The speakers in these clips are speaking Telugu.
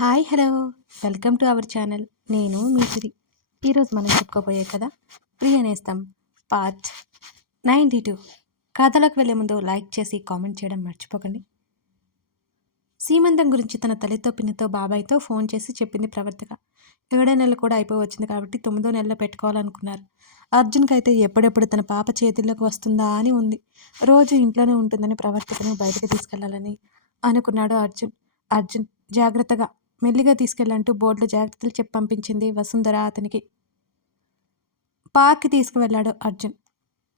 Hi hello welcome to our channel. నేను మీ సిరి. ఈరోజు మనం చెప్పుకోబోయే కథ ప్రియనేస్తం పార్ట్ 92. కథలోకి వెళ్ళే ముందు లైక్ చేసి కామెంట్ చేయడం మర్చిపోకండి. సీమంతం గురించి తన తల్లితో పిన్నితో బాబాయ్తో ఫోన్ చేసి చెప్పింది ప్రవర్తక. 7వ నెల కూడా అయిపోయి వచ్చింది కాబట్టి 9వ నెలలో పెట్టుకోవాలనుకున్నారు. అర్జున్కి అయితే ఎప్పుడెప్పుడు తన పాప చేతుల్లోకి వస్తుందా అని ఉంది. రోజు ఇంట్లోనే ఉంటుందని ప్రవర్తకను బయటకు తీసుకెళ్లాలని అనుకున్నాడు అర్జున్ జాగ్రత్తగా మెల్లిగా తీసుకెళ్ళంటూ బోర్డులో జాగ్రత్తలు చెప్పి పంపించింది వసుంధర అతనికి. పార్క్కి తీసుకువెళ్ళాడు అర్జున్.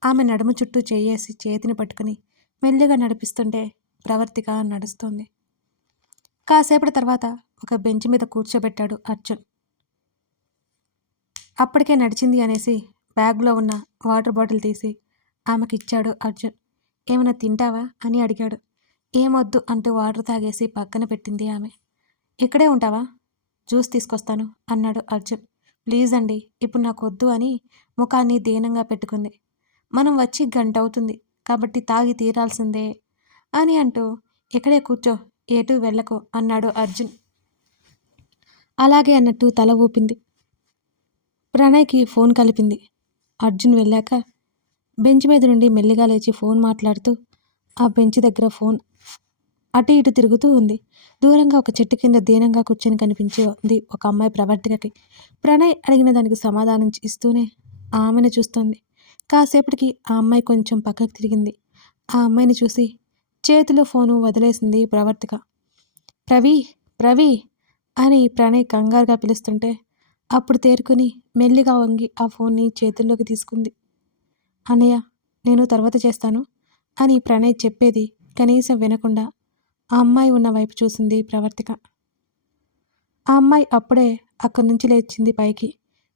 ఆమె నడుము చుట్టూ చేయేసి చేతిని పట్టుకుని మెల్లిగా నడిపిస్తుంటే ప్రవర్తిక నడుస్తోంది. కాసేపటి తర్వాత ఒక బెంచ్ మీద కూర్చోబెట్టాడు అర్జున్. అప్పటికే నడిచింది అనేసి బ్యాగ్లో ఉన్న వాటర్ బాటిల్ తీసి ఆమెకి ఇచ్చాడు అర్జున్. ఏమైనా తింటావా అని అడిగాడు. ఏమొద్దు అంటూ వాటర్ తాగేసి పక్కన పెట్టింది ఆమె. ఇక్కడే ఉంటావా? జ్యూస్ తీసుకొస్తాను అన్నాడు అర్జున్. ప్లీజ్ అండి, ఇప్పుడు నాకు వద్దు అని ముఖాన్ని దీనంగా పెట్టుకుంది. మనం వచ్చి గంట అవుతుంది కాబట్టి తాగి తీరాల్సిందే అని అంటూ ఇక్కడే కూర్చో, ఎటూ వెళ్ళకు అన్నాడు అర్జున్. అలాగే అన్నట్టు తల ఊపింది. ప్రణయ్కి ఫోన్ కలిపింది. అర్జున్ వెళ్ళాక బెంచ్ మీద నుండి మెల్లిగా లేచి ఫోన్ మాట్లాడుతూ ఆ బెంచ్ దగ్గర ఫోన్ అటు ఇటు తిరుగుతూ ఉంది. దూరంగా ఒక చెట్టు కింద దీనంగా కూర్చొని కనిపించింది ఒక అమ్మాయి ప్రవర్తికకి. ప్రణయ్ అడిగిన దానికి సమాధానం ఇస్తూనే ఆమెను చూస్తోంది. కాసేపటికి ఆ అమ్మాయి కొంచెం పక్కకు తిరిగింది. ఆ అమ్మాయిని చూసి చేతిలో ఫోను వదిలేసింది ప్రవర్తిక. ప్రవీ ప్రవీ అని ప్రణయ్ కంగారుగా పిలుస్తుంటే అప్పుడు తేరుకుని మెల్లిగా వంగి ఆ ఫోన్ని చేతుల్లోకి తీసుకుంది. అన్నయ్య, నేను తర్వాత చేస్తాను అని ప్రణయ్ చెప్పేది కనీసం వినకుండా ఆ అమ్మాయి ఉన్న వైపు చూసింది ప్రవర్తిక. ఆ అమ్మాయి అప్పుడే అక్కడి నుంచి లేచింది పైకి.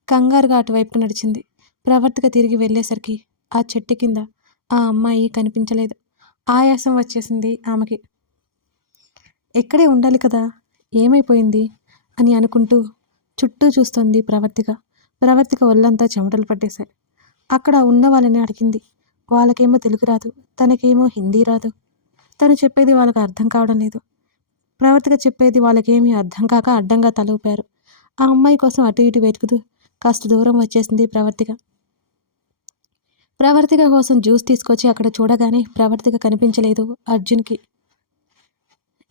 కంగారుగా అటువైపుకు నడిచింది. ప్రవర్తిక తిరిగి వెళ్ళేసరికి ఆ చెట్టు కింద ఆ అమ్మాయి కనిపించలేదు. ఆయాసం వచ్చేసింది ఆమెకి. ఎక్కడే ఉండాలి కదా, ఏమైపోయింది అని అనుకుంటూ చుట్టూ చూస్తోంది ప్రవర్తిక ఒళ్ళంతా చెమటలు పట్టేశాయి. అక్కడ ఉన్న వాళ్ళని అడిగింది. వాళ్ళకేమో తెలుగు రాదు, తనకేమో హిందీ రాదు. తను చెప్పేది వాళ్ళకి అర్థం కావడం లేదు. ప్రవర్తిక చెప్పేది వాళ్ళకేమీ అర్థం కాక అడ్డంగా తల ఊపారు. ఆ అమ్మాయి కోసం అటు ఇటు వెతుకుతూ కాస్త దూరం వచ్చేసింది ప్రవర్తిక కోసం జ్యూస్ తీసుకొచ్చి అక్కడ చూడగానే ప్రవర్తిక కనిపించలేదు అర్జున్కి.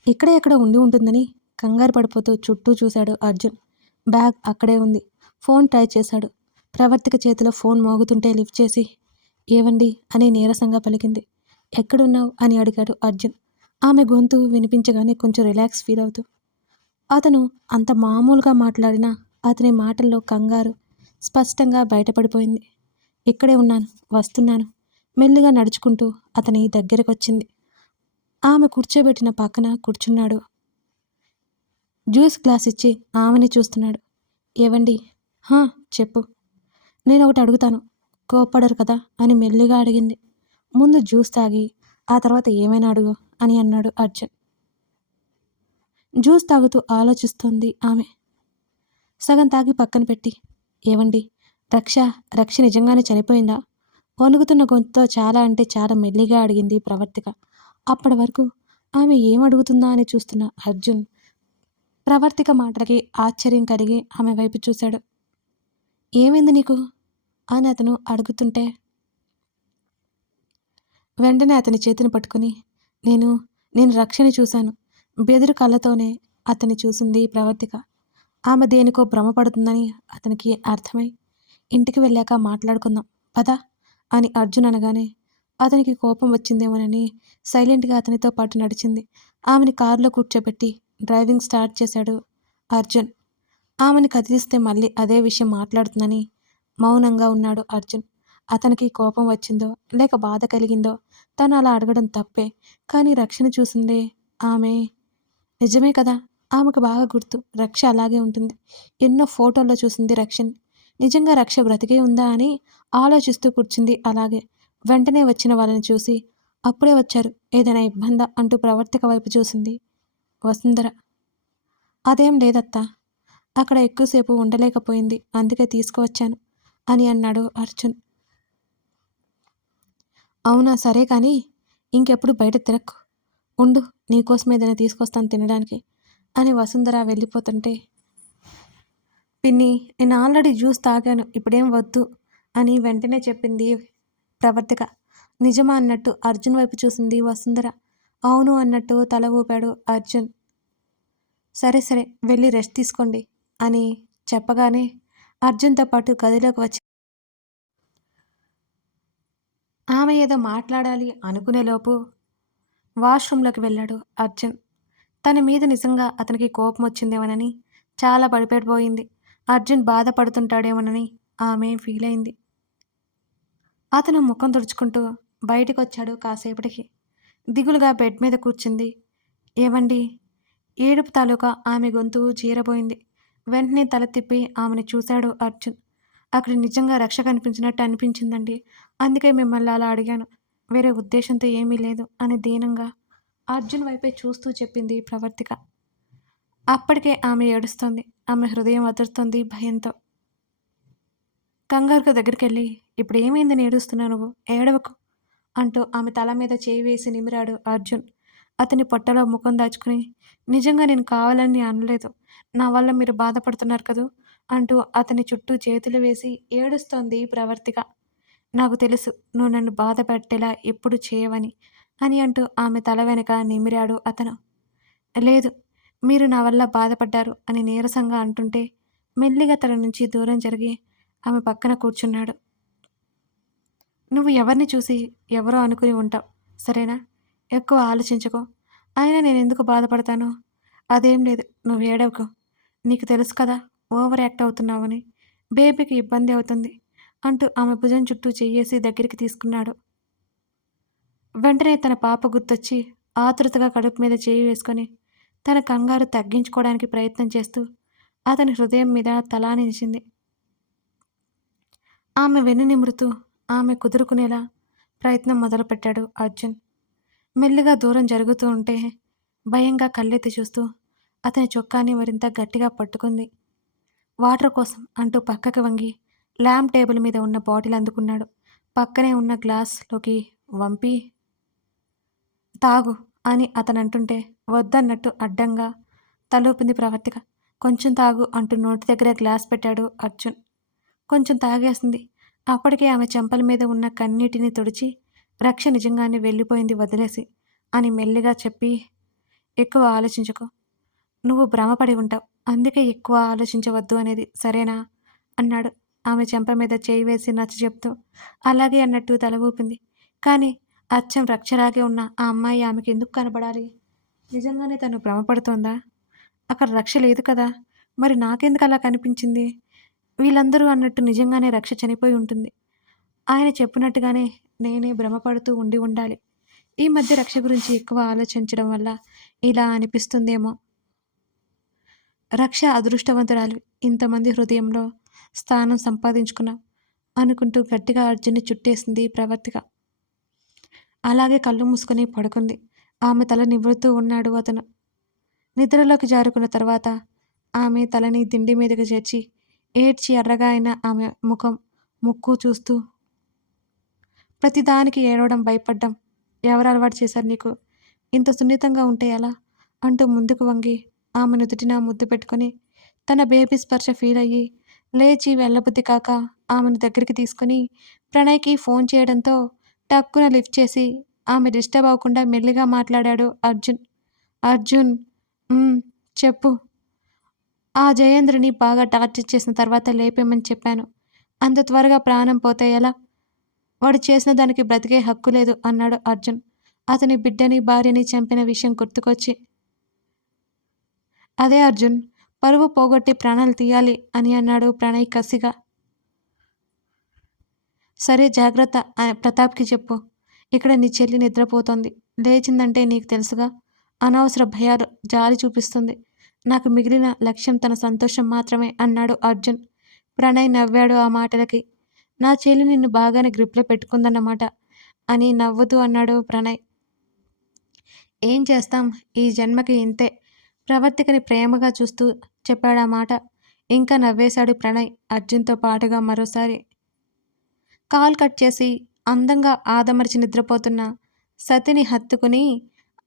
ఇక్కడే ఎక్కడ ఉండి ఉంటుందని కంగారు పడిపోతూ చుట్టూ చూశాడు అర్జున్. బ్యాగ్ అక్కడే ఉంది. ఫోన్ ట్రై చేశాడు. ప్రవర్తిక చేతిలో ఫోన్ మోగుతుంటే లిఫ్ట్ చేసి ఏవండి అని నీరసంగా పలికింది. ఎక్కడున్నావు అని అడిగాడు అర్జున్. ఆమె గొంతు వినిపించగానే కొంచెం రిలాక్స్ ఫీల్ అవుతూ. అతను అంత మామూలుగా మాట్లాడినా అతని మాటల్లో కంగారు స్పష్టంగా బయటపడిపోయింది. ఇక్కడే ఉన్నాను, వస్తున్నాను మెల్లిగా నడుచుకుంటూ అతని దగ్గరకొచ్చింది. ఆమె కూర్చోబెట్టిన పక్కన కూర్చున్నాడు. జ్యూస్ గ్లాస్ ఇచ్చి ఆమెని చూస్తున్నాడు. ఏవండి? హా, చెప్పు. నేను ఒకటి అడుగుతాను, కోప్పడరు కదా అని మెల్లిగా అడిగింది. ముందు జ్యూస్ తాగి ఆ తర్వాత ఏమైనా అడుగు అని అన్నాడు అర్జున్. జ్యూస్ తాగుతూ ఆలోచిస్తోంది ఆమె. సగం తాగి పక్కన పెట్టి ఏవండి, రక్ష నిజంగానే చనిపోయిందా? వణుకుతున్న గొంతుతో చాలా అంటే చాలా మెల్లిగా అడిగింది ప్రవర్తిక. అప్పటి వరకు ఆమె ఏమడుగుతుందా అని చూస్తున్న అర్జున్ ప్రవర్తిక మాటలకి ఆశ్చర్యం కలిగి ఆమె వైపు చూశాడు. ఏమైంది నీకు అని అతను అడుగుతుంటే వెంటనే అతని చేతిని పట్టుకుని నేను రక్షని చూశాను. బెదురు కళ్ళతోనే అతన్ని చూసింది ప్రవర్తిక. ఆమె దేనికో భ్రమపడుతుందని అతనికి అర్థమై ఇంటికి వెళ్ళాక మాట్లాడుకుందాం పద అని అర్జున్ అనగానే అతనికి కోపం వచ్చిందేమోనని సైలెంట్గా అతనితో పాటు నడిచింది. ఆమెని కారులో కూర్చోబెట్టి డ్రైవింగ్ స్టార్ట్ చేశాడు అర్జున్. ఆమెని కదిలిస్తే మళ్ళీ అదే విషయం మాట్లాడుతుందని మౌనంగా ఉన్నాడు అర్జున్. అతనికి కోపం వచ్చిందో లేక బాధ కలిగిందో తను అలా అడగడం తప్పే. కానీ రక్షణ చూసిందే ఆమె. నిజమే కదా, ఆమెకు బాగా గుర్తు. రక్ష అలాగే ఉంటుంది. ఎన్నో ఫోటోల్లో చూసింది రక్షని. నిజంగా రక్ష బ్రతికే ఉందా అని ఆలోచిస్తూ కూర్చుంది అలాగే. వెంటనే వచ్చిన వాళ్ళని చూసి అప్పుడే వచ్చారు, ఏదైనా ఇబ్బందా అంటూ ప్రవర్తిక వైపు చూసింది వసుంధర. అదేం లేదత్తా, అక్కడ ఎక్కువసేపు ఉండలేకపోయింది, అందుకే తీసుకువచ్చాను అని అన్నాడు అర్జున్. అవునా, సరే కానీ ఇంకెప్పుడు బయట తిరక్కు. ఉండు, నీకోసం ఏదైనా తీసుకొస్తాను తినడానికి అని వసుంధర వెళ్ళిపోతుంటే, పిన్ని నేను ఆల్రెడీ జ్యూస్ తాగాను ఇప్పుడేం వద్దు అని వెంటనే చెప్పింది ప్రవర్తిక. నిజమా అన్నట్టు అర్జున్ వైపు చూసింది వసుంధర. అవును అన్నట్టు తల ఊపాడు అర్జున్. సరే సరే వెళ్ళి రెస్ట్ తీసుకోండి అని చెప్పగానే అర్జున్తో పాటు గదిలోకి వచ్చి ఆమె ఏదో మాట్లాడాలి అనుకునేలోపు వాష్రూంలోకి వెళ్ళాడు అర్జున్. తన మీద నిజంగా అతనికి కోపం వచ్చిందేమోనని చాలా భయపడిపోయింది. అర్జున్ బాధపడుతుంటాడేమోనని ఆమె ఫీల్ అయింది. అతను ముఖం తుడుచుకుంటూ బయటికొచ్చాడు. కాసేపటికి దిగులుగా బెడ్ మీద కూర్చుంది. ఏవండి? ఏడుపు తాలూకా ఆమె గొంతు చీరబోయింది. వెంటనే తల తిప్పి ఆమెను చూశాడు అర్జున్. అక్కడ నిజంగా రక్ష కనిపించినట్టు అనిపించిందండి. అందుకే మిమ్మల్ని అలా అడిగాను. వేరే ఉద్దేశంతో ఏమీ లేదు అని దీనంగా అర్జున్ వైపే చూస్తూ చెప్పింది ప్రవర్తిక. అప్పటికే ఆమె ఏడుస్తోంది. ఆమె హృదయం అదురుతోంది భయంతో. కంగారుగా దగ్గరికెళ్ళి ఇప్పుడు ఏమైందని ఏడుస్తున్నావు నువ్వు? ఏడవకు అంటూ ఆమె తల మీద చేయి వేసి నిమిరాడు అర్జున్. అతని పొట్టలో ముఖం దాచుకుని నిజంగా నేను కావాలని అనలేదు. నా వల్ల మీరు బాధపడుతున్నారు కదూ అంటూ అతని చుట్టూ చేతులు వేసి ఏడుస్తోంది ప్రవర్తిక. నాకు తెలుసు నువ్వు నన్ను బాధ పెట్టేలా ఎప్పుడు చేయవని అని అంటూ ఆమె తల వెనక నిమిరాడు అతను. లేదు మీరు నా వల్ల బాధపడ్డారు అని నీరసంగా అంటుంటే మెల్లిగా తన నుంచి దూరం జరిగి ఆమె పక్కన కూర్చున్నాడు. నువ్వు ఎవరిని చూసి ఎవరో అనుకుని ఉంటావు సరేనా? ఎక్కువ ఆలోచించకు. అయినా నేనెందుకు బాధపడతాను? అదేం లేదు నువ్వు ఏడవకు. నీకు తెలుసు కదా ఓవర్ యాక్ట్ అవుతున్నావని. బేబీకి ఇబ్బంది అవుతుంది అంటూ ఆమె భుజం చుట్టూ చెయ్యేసి దగ్గరికి తీసుకున్నాడు. వెంటనే తన పాప గుర్తొచ్చి ఆతృతగా కడుపు మీద చేయి వేసుకొని తన కంగారు తగ్గించుకోవడానికి ప్రయత్నం చేస్తూ అతని హృదయం మీద తలానించింది. ఆమె వెన్ను నిమురుతూ ఆమె కుదురుకునేలా ప్రయత్నం మొదలుపెట్టాడు అర్జున్. మెల్లిగా దూరం జరుగుతూ ఉంటే భయంగా కళ్ళెత్తి చూస్తూ అతని చొక్కాని మరింత గట్టిగా పట్టుకుంది. వాటర్ కోసం అంటూ పక్కకి వంగి ల్యాంప్ టేబుల్ మీద ఉన్న బాటిల్ అందుకున్నాడు. పక్కనే ఉన్న గ్లాస్లోకి వంపి తాగు అని అతనంటుంటే వద్దన్నట్టు అడ్డంగా తలూపింది ప్రవర్తిక. కొంచెం తాగు అంటూ నోటి దగ్గర గ్లాస్ పెట్టాడు అర్జున్. కొంచెం తాగేసింది. అప్పటికే ఆమె చెంపల మీద ఉన్న కన్నీటిని తుడిచి రక్ష నిజంగానే వెళ్ళిపోయింది వదిలేసి అని మెల్లిగా చెప్పి ఎక్కువ ఆలోచించకు. నువ్వు భ్రమపడి ఉంటావు. అందుకే ఎక్కువ ఆలోచించవద్దు అనేది సరేనా అన్నాడు ఆమె చెంప మీద చేయి వేసి నచ్చ చెప్తూ. అలాగే అన్నట్టు తల ఊపింది. కానీ అచ్చం రక్షలాగే ఉన్న ఆ అమ్మాయి ఆమెకి ఎందుకు కనపడాలి? నిజంగానే తను భ్రమపడుతోందా? అక్కడ రక్ష లేదు కదా, మరి నాకెందుకు అలా కనిపించింది? వీళ్ళందరూ అన్నట్టు నిజంగానే రక్ష చనిపోయి ఉంటుంది. ఆయన చెప్పినట్టుగానే నేనే భ్రమపడుతూ ఉండి ఉండాలి. ఈ మధ్య రక్ష గురించి ఎక్కువ ఆలోచించడం వల్ల ఇలా అనిపిస్తుందేమో. రక్ష అదృష్టవంతురాలు, ఇంతమంది హృదయంలో స్థానం సంపాదించుకున్నాం అనుకుంటూ గట్టిగా అర్జున్ని చుట్టేసింది ప్రవర్తిక. అలాగే కళ్ళు మూసుకొని పడుకుంది. ఆమె తల నివ్వురుతూ ఉన్నాడు అతను. నిద్రలోకి జారుకున్న తర్వాత ఆమె తలని దిండి మీదకి చేర్చి ఏడ్చి ఎర్రగా అయిన ఆమె ముఖం ముక్కు చూస్తూ ప్రతిదానికి ఏడవడం భయపడ్డం ఎవరు అలవాటు చేశారు నీకు? ఇంత సున్నితంగా ఉంటే ఎలా అంటూ ముందుకు వంగి ఆమె నుదుటిన ముద్దు పెట్టుకొని తన బేబీ స్పర్శ ఫీల్ అయ్యి లేచి వెళ్ళబుద్ధి కాక ఆమెను దగ్గరికి తీసుకొని ప్రణయ్కి ఫోన్ చేయడంతో టక్కున లిఫ్ట్ చేసి ఆమె డిస్టర్బ్ అవ్వకుండా మెల్లిగా మాట్లాడాడు అర్జున్. అర్జున్ చెప్పు. ఆ జయేంద్రని బాగా టార్చర్ చేసిన తర్వాత లేపేమని చెప్పాను. అంత త్వరగా ప్రాణం పోతే ఎలా? వాడు చేసిన దానికి బ్రతికే హక్కు లేదు అన్నాడు అర్జున్ అతని బిడ్డని భార్యని చంపిన విషయం గుర్తుకొచ్చి. అదే అర్జున్, పరువు పోగొట్టి ప్రాణాలు తీయాలి అని అన్నాడు ప్రణయ్ కసిగా. సరే జాగ్రత్త ప్రతాప్కి చెప్పు. ఇక్కడ నీ చెల్లి నిద్రపోతోంది. లేచిందంటే నీకు తెలుసుగా, అనవసర భయాలు జాలి చూపిస్తుంది. నాకు మిగిలిన లక్ష్యం తన సంతోషం మాత్రమే అన్నాడు అర్జున్. ప్రణయ్ నవ్వాడు ఆ మాటలకి. నా చెల్లి నిన్ను బాగానే గ్రిప్లో పెట్టుకుందన్నమాట అని నవ్వుతూ అన్నాడు ప్రణయ్. ఏం చేస్తాం, ఈ జన్మకి ఇంతే. ప్రవర్తికని ప్రేమగా చూస్తూ చెప్పాడా మాట. ఇంకా నవ్వేశాడు ప్రణయ్ అర్జున్తో పాటుగా మరోసారి. కాల్ కట్ చేసి అందంగా ఆదమరిచి నిద్రపోతున్న సతిని హత్తుకుని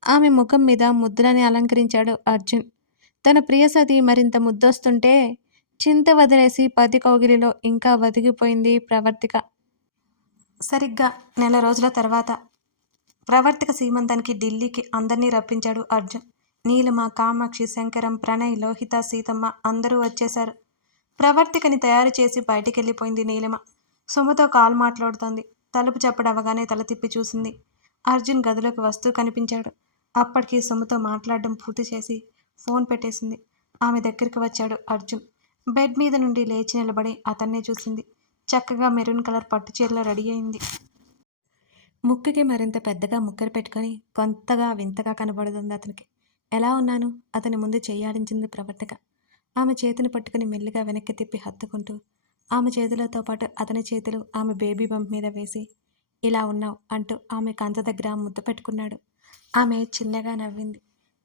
ఆమె ముఖం మీద ముద్దులని అలంకరించాడు అర్జున్. తన ప్రియసతి మరింత ముద్దొస్తుంటే చింత వదిలేసి పతి కౌగిలిలో ఇంకా వదిగిపోయింది ప్రవర్తిక. సరిగ్గా నెల రోజుల తర్వాత ప్రవర్తిక సీమంతానికి ఢిల్లీకి అందర్నీ రప్పించాడు అర్జున్. నీలిమ, కామాక్షి, శంకరం, ప్రణయ్, లోహిత, సీతమ్మ అందరూ వచ్చేశారు. ప్రవర్తికని తయారు చేసి బయటికెళ్ళిపోయింది నీలిమ. సుమతో కాల్ మాట్లాడుతోంది. తలుపు చప్పుడవగానే తల తిప్పి చూసింది. అర్జున్ గదిలోకి వస్తూ కనిపించాడు. అప్పటికి సుమతో మాట్లాడడం పూర్తి చేసి ఫోన్ పెట్టేసింది. ఆమె దగ్గరికి వచ్చాడు అర్జున్. బెడ్ మీద నుండి లేచి నిలబడి అతన్నే చూసింది. చక్కగా మెరూన్ కలర్ పట్టు చీరలో రెడీ అయింది. ముక్కుకి మరింత పెద్దగా ముక్కలు పెట్టుకొని కొంతగా వింతగా కనబడుతుంది అతనికి. ఎలా ఉన్నాను? అతని ముందు చెయ్యాడించింది ప్రవర్తిక. ఆమె చేతిని పట్టుకుని మెల్లిగా వెనక్కి తిప్పి హత్తుకుంటూ ఆమె చేతులతో పాటు అతని చేతులు ఆమె బేబీ బంప్ మీద వేసి ఇలా ఉన్నావు అంటూ ఆమె కంత దగ్గర ముద్దు పెట్టుకున్నాడు. ఆమె చిన్నగా నవ్వింది.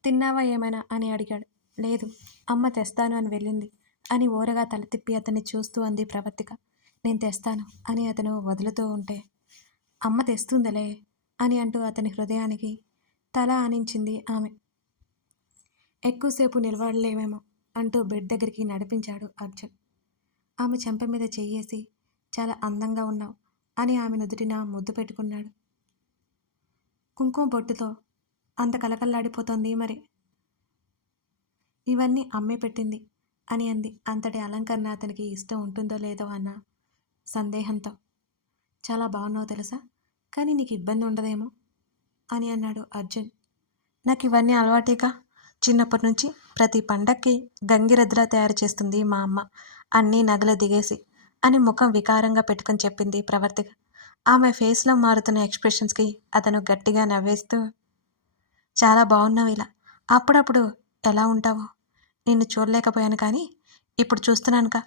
తిన్నావా ఏమైనా అని అడిగాడు. లేదు, అమ్మ తెస్తాను అని వెళ్ళింది అని ఊరగా తల తిప్పి అతన్ని చూస్తూ అంది ప్రవర్తిక. నేను తెస్తాను అని అతను వదులుతూ ఉంటే అమ్మ తెస్తుందిలే అని అంటూ అతని హృదయానికి తల ఆనించింది ఆమె. ఎక్కువసేపు నిలబడలేమేమో అంటూ బెడ్ దగ్గరికి నడిపించాడు అర్జున్. ఆమె చెంప మీద చెయ్యేసి చాలా అందంగా ఉన్నావు అని ఆమె నుదుటిన ముద్దు పెట్టుకున్నాడు. కుంకుమ బొట్టుతో అంత కలకల్లాడిపోతోంది మరి. ఇవన్నీ అమ్మే పెట్టింది అని అంది అంతటి అలంకరణ అతనికి ఇష్టం ఉంటుందో లేదో అన్న సందేహంతో. చాలా బాగున్నావు తెలుసా, కానీ నీకు ఇబ్బంది ఉండదేమో అని అన్నాడు అర్జున్. నాకు ఇవన్నీ అలవాటేగా, చిన్నప్పటి నుంచి ప్రతి పండక్కి గంగిరెద్దులా తయారు చేస్తుంది మా అమ్మ అన్నీ నగలు దిగేసి అని ముఖం వికారంగా పెట్టుకుని చెప్పింది ప్రవర్తిక. ఆమె ఫేస్లో మారుతున్న ఎక్స్ప్రెషన్స్కి అతను గట్టిగా నవ్వేస్తూ చాలా బాగున్నావు ఇలా. అప్పుడప్పుడు ఎలా ఉంటావో నిన్ను చూడలేకపోయాను కానీ ఇప్పుడు చూస్తున్నానుగా,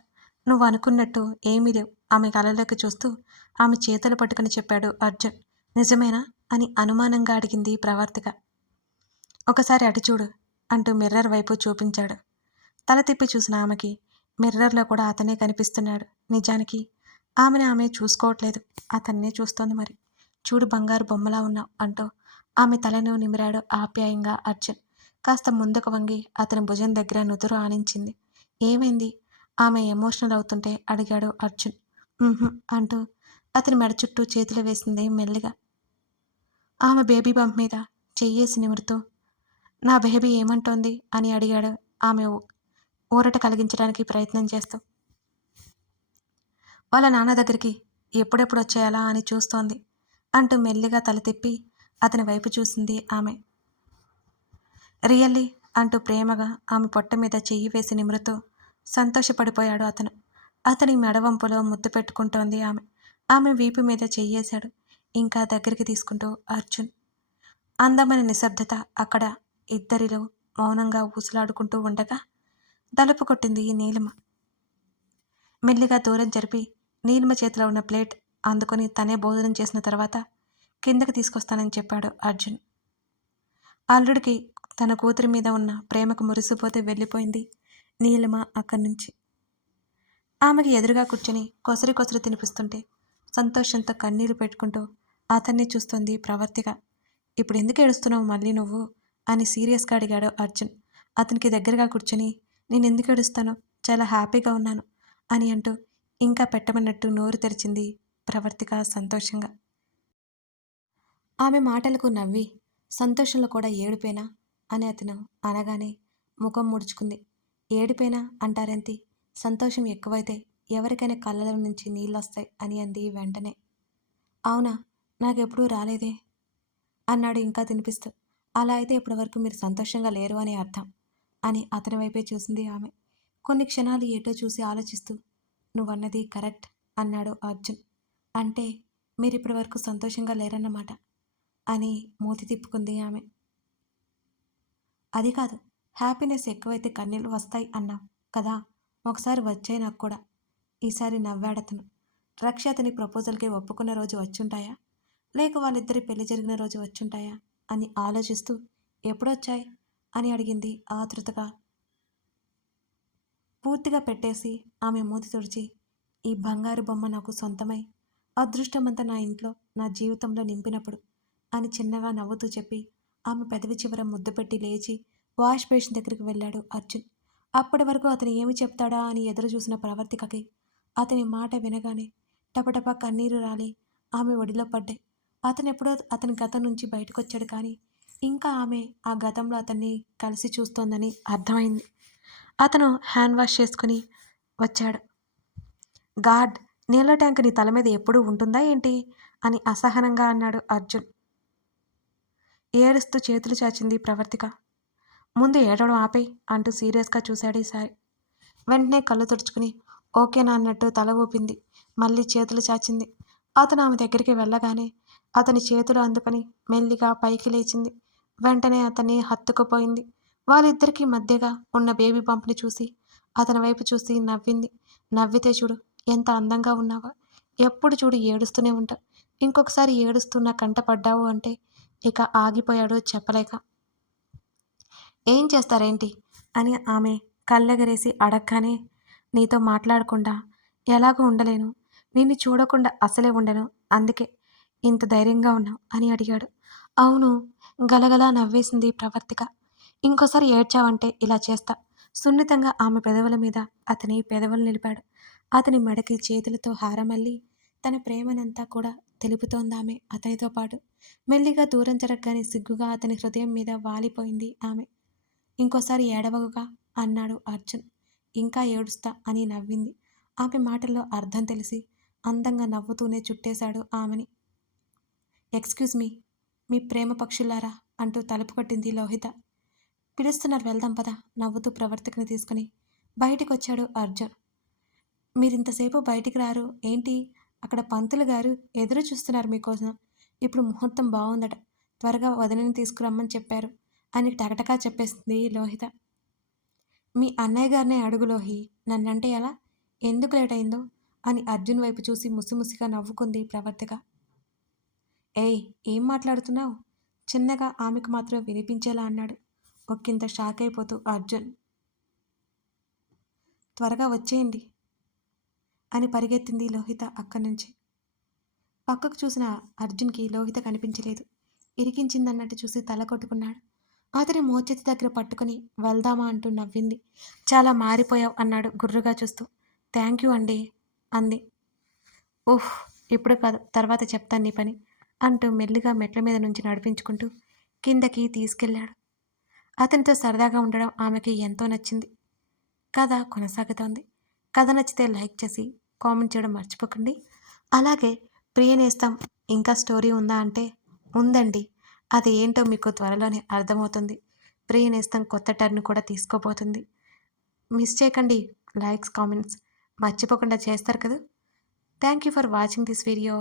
నువ్వు అనుకున్నట్టు ఏమీ లేవు ఆమె కళ్ళలోకి చూస్తూ ఆమె చేతులు పట్టుకుని చెప్పాడు అర్జున్. నిజమేనా అని అనుమానంగా అడిగింది ప్రవర్తిక. ఒకసారి అటు చూడు అంటూ మిర్రర్ వైపు చూపించాడు. తల తిప్పి చూసిన ఆమెకి మిర్రర్లో కూడా అతనే కనిపిస్తున్నాడు. నిజానికి ఆమె చూసుకోవట్లేదు, అతన్నే చూస్తోంది. మరి చూడు బంగారు బొమ్మలా ఉన్నావు అంటూ ఆమె తలను నిమిరాడు ఆప్యాయంగా అర్జున్. కాస్త ముందుకు వంగి అతని భుజం దగ్గర నుదురు ఆనించింది. ఏమైంది? ఆమె ఎమోషనల్ అవుతుంటే అడిగాడు అర్జున్. అంటూ అతని మెడ చుట్టూ చేతులు వేసింది మెల్లిగా. ఆమె బేబీ బంప్ మీద చెయ్యేసి నిమురుతూ నా బేబీ ఏమంటోంది అని అడిగాడు ఆమె ఊరట కలిగించడానికి ప్రయత్నం చేస్తూ. వాళ్ళ నాన్న దగ్గరికి ఎప్పుడెప్పుడు వచ్చేయాలా అని చూస్తోంది అంటూ మెల్లిగా తల తిప్పి అతని వైపు చూసింది ఆమె. రియల్లీ అంటూ ప్రేమగా ఆమె పొట్ట మీద చెయ్యి వేసి నిమురుతూ సంతోషపడిపోయాడు అతను. అతని మెడవంపులో ముద్దు పెట్టుకుంటోంది ఆమె. ఆమె వీపు మీద చెయ్యేశాడు ఇంకా దగ్గరికి తీసుకుంటూ అర్జున్. అందమైన నిశ్శబ్దత అక్కడ ఇద్దరిలో మౌనంగా ఊసులాడుకుంటూ ఉండగా తలుపు కొట్టింది నీలిమ. మెల్లిగా దూరం జరిపి నీలిమ చేతిలో ఉన్న ప్లేట్ అందుకొని తనే భోజనం చేసిన తర్వాత కిందకి తీసుకొస్తానని చెప్పాడు అర్జున్. అల్లుడికి తన కూతురి మీద ఉన్న ప్రేమకు మురిసిపోతే వెళ్ళిపోయింది నీలిమ అక్కడి నుంచి. ఆమెకి ఎదురుగా కూర్చొని కొసరి కొసరి తినిపిస్తుంటే సంతోషంతో కన్నీరు పెట్టుకుంటూ అతన్ని చూస్తుంది ప్రవర్తిక. ఇప్పుడు ఎందుకు ఏడుస్తున్నావు మళ్ళీ నువ్వు అని సీరియస్గా అడిగాడు అర్జున్. అతనికి దగ్గరగా కూర్చొని నేను ఎందుకు ఏడుస్తాను, చాలా హ్యాపీగా ఉన్నాను అని అంటూ ఇంకా పెట్టమన్నట్టు నోరు తెరిచింది ప్రవర్తిక సంతోషంగా. ఆమె మాటలకు నవ్వి సంతోషంలో కూడా ఏడుపేనా అని అతను అనగానే ముఖం ముడుచుకుంది. ఏడుపేనా అంటారేంటి, సంతోషం ఎక్కువైతే ఎవరికైనా కళ్ళలో నుంచి నీళ్ళొస్తాయి అని అంది వెంటనే. అవునా, నాకెప్పుడూ రాలేదే అన్నాడు ఇంకా తినిపిస్తూ. అలా అయితే ఇప్పటివరకు మీరు సంతోషంగా లేరు అని అర్థం అని అతని వైపే చూసింది ఆమె. కొన్ని క్షణాలు ఏటో చూసి ఆలోచిస్తూ నువ్వన్నది కరెక్ట్ అన్నాడు అర్జున్. అంటే మీరిప్పటి వరకు సంతోషంగా లేరన్నమాట అని మూతి తిప్పుకుంది ఆమె. అది కాదు, హ్యాపీనెస్ ఎక్కువైతే కన్నీళ్ళు వస్తాయి అన్నావు కదా, ఒకసారి వచ్చాయి నాకు కూడా. ఈసారి నవ్వాడతను. రక్ష అతని ప్రపోజల్కి ఒప్పుకున్న రోజు వచ్చుంటాయా, లేక వాళ్ళిద్దరి పెళ్లి జరిగిన రోజు వచ్చుంటాయా అని ఆలోచిస్తూ ఎప్పుడొచ్చాయి అని అడిగింది ఆతృతగా. పూర్తిగా పెట్టేసి ఆమె మూతి తుడిచి ఈ బంగారు బొమ్మ నాకు సొంతమై అదృష్టమంతా నా ఇంట్లో నా జీవితంలో నింపినప్పుడు అని చిన్నగా నవ్వుతూ చెప్పి ఆమె పెదవి చివర ముద్దు పెట్టి లేచి వాష్ బేసిన్ దగ్గరికి వెళ్ళాడు అర్జున్. అప్పటి వరకు అతను ఏమి చెప్తాడా అని ఎదురు చూసిన ప్రవర్తికకి అతని మాట వినగానే టపటపా కన్నీరు రాలి ఆమె ఒడిలో పడ్డాయి. అతనెప్పుడో అతని గతం నుంచి బయటకొచ్చాడు కానీ ఇంకా ఆమె ఆ గతంలో అతన్ని కలిసి చూస్తోందని అర్థమైంది. అతను హ్యాండ్ వాష్ చేసుకుని వచ్చాడు. గాడ్, నీళ్ళ ట్యాంక్ నీ తల మీద ఎప్పుడూ ఉంటుందా ఏంటి అని అసహనంగా అన్నాడు అర్జున్. ఏడుస్తూ చేతులు చాచింది ప్రవర్తిక. ముందు ఏడవడం ఆపేయ్ అంటూ సీరియస్గా చూశాడు ఈసారి. వెంటనే కళ్ళు తుడుచుకుని ఓకేనా అన్నట్టు తల ఊపింది. మళ్ళీ చేతులు చాచింది. అతను ఆమె దగ్గరికి వెళ్ళగానే అతని చేతులు అందుకొని మెల్లిగా పైకి లేచింది. వెంటనే అతన్ని హత్తుకుపోయింది. వాళ్ళిద్దరికీ మధ్యగా ఉన్న బేబీ బంప్ని చూసి అతని వైపు చూసి నవ్వింది. నవ్వితే చూడు ఎంత అందంగా ఉన్నావో, ఎప్పుడు చూడు ఏడుస్తూనే ఉంటావు, ఇంకొకసారి ఏడుస్తూ నా కంట పడ్డావు అంటే ఇక ఆగిపోయాడు చెప్పలేక. ఏం చేస్తారేంటి అని ఆమె కళ్ళెగరేసి అడగగానే నీతో మాట్లాడకుండా ఎలాగో ఉండలేను, నిన్ను చూడకుండా అసలే ఉండను, అందుకే ఇంత ధైర్యంగా ఉన్నావు అని అడిగాడు. అవును, గలగలా నవ్వేసింది ప్రవర్తిక. ఇంకోసారి ఏడ్చావంటే ఇలా చేస్తా. సున్నితంగా ఆమె పెదవుల మీద అతని పెదవులు నిలిపాడు. అతని మెడకి చేతులతో హారమల్లి తన ప్రేమనంతా కూడా తెలుపుతోందామె అతనితో పాటు. మెల్లిగా దూరం జరగగానే సిగ్గుగా అతని హృదయం మీద వాలిపోయింది ఆమె. ఇంకోసారి ఏడవగుగా అన్నాడు అర్జున్. ఇంకా ఏడుస్తా అని నవ్వింది. ఆమె మాటల్లో అర్థం తెలిసి అందంగా నవ్వుతూనే చుట్టేశాడు ఆమెని. ఎక్స్క్యూజ్ మీ ప్రేమ పక్షులారా అంటూ తలుపు కొట్టింది లోహిత. పిలుస్తున్నారు వెళ్దాం పద నవ్వుతూ ప్రవర్తకని తీసుకుని బయటికొచ్చాడు అర్జున్. మీరింతసేపు బయటికి రారు ఏంటి? అక్కడ పంతులు గారు ఎదురు చూస్తున్నారు మీకోసం. ఇప్పుడు ముహూర్తం బాగుందట, త్వరగా వదినని తీసుకురమ్మని చెప్పారు అని టకటకా చెప్పేసింది లోహిత. మీ అన్నయ్య గారినే అడుగు లోహి, నన్నంటే ఎలా, ఎందుకు లేట్ అయిందో అని అర్జున్ వైపు చూసి ముసిముసిగా నవ్వుకుంది ప్రవర్తిక. ఏయ్, ఏం మాట్లాడుతున్నావు? చిన్నగా ఆమెకు మాత్రం వినిపించేలా అన్నాడు ఒక్కింత షాక్ అయిపోతూ అర్జున్. త్వరగా వచ్చేయండి అని పరిగెత్తింది లోహిత అక్కడి నుంచి. పక్కకు చూసిన అర్జున్కి లోహిత కనిపించలేదు. ఇరికించిందన్నట్టు చూసి తల కొట్టుకున్నాడు. అతని మోచేతి దగ్గర పట్టుకుని వెళ్దామా అంటూ నవ్వింది. చాలా మారిపోయావు అన్నాడు గుర్రుగా చూస్తూ. థ్యాంక్ యూ అండి అంది. ఓహ్, ఇప్పుడు కాదు, తర్వాత చెప్తాను నీ పని అంటూ మెల్లిగా మెట్ల మీద నుంచి నడిపించుకుంటూ కిందకి తీసుకెళ్ళాడు. అతనితో సరదాగా ఉండడం ఆమెకి ఎంతో నచ్చింది. కథ కొనసాగుతోంది. కథ నచ్చితే లైక్ చేసి కామెంట్ చేయడం మర్చిపోకండి. అలాగే ప్రియనేస్తం ఇంకా స్టోరీ ఉందా అంటే ఉందండి. అది ఏంటో మీకు త్వరలోనే అర్థమవుతుంది. ప్రియనేస్తం కొత్త టర్న్ కూడా తీసుకోబోతుంది. మిస్ చేయకండి. లైక్స్ కామెంట్స్ మర్చిపోకుండా చేస్తారు కదా. Thank you for watching this video.